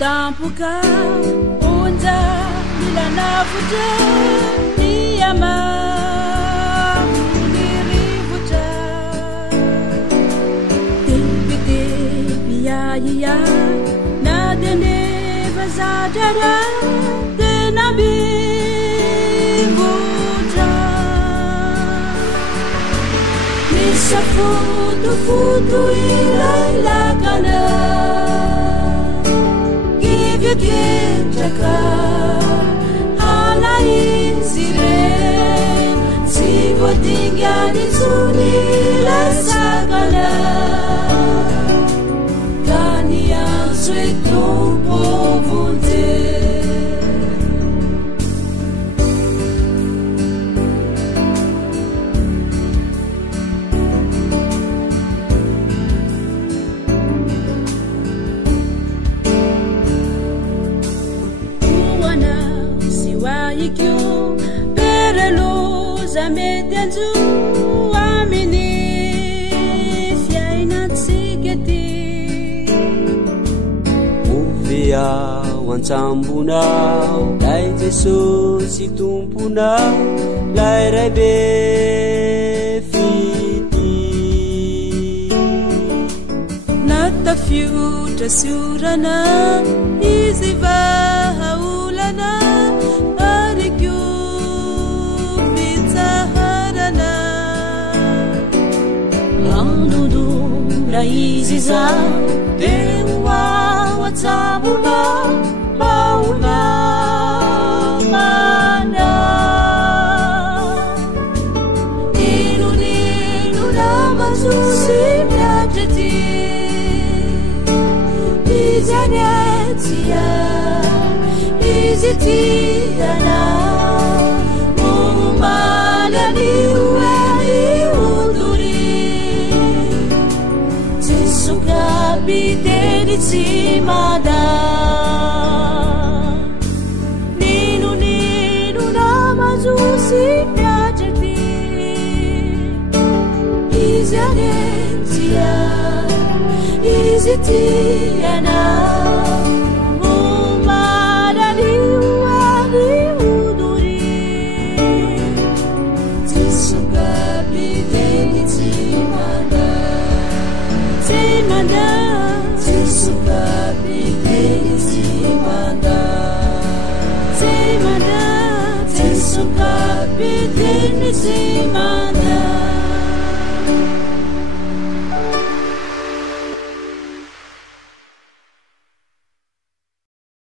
Tampuka unja nilana vuta niyama nirivuta tibite biya na dene vazadara denabi vuta misafutu futu ila kana Gitaka halai sire sigo tingani suni la sagala kania sueto povunte Medianzu amini fiaina tsiketi Uvia wansambuna Lai Jesus itumpuna Lai raibe fiti Nata fiuta surana Iziva haulana Iziza dewa watabula mauna mana ninu na mazusi mnajeti izanetia izitiana mumala niwe Bideni tsimada Ninu na mazusi mnajeti Izanetia izitiana Umada liwa liuduri Tisuka bideni tsimada Tsimada Semana, Semana, Semana,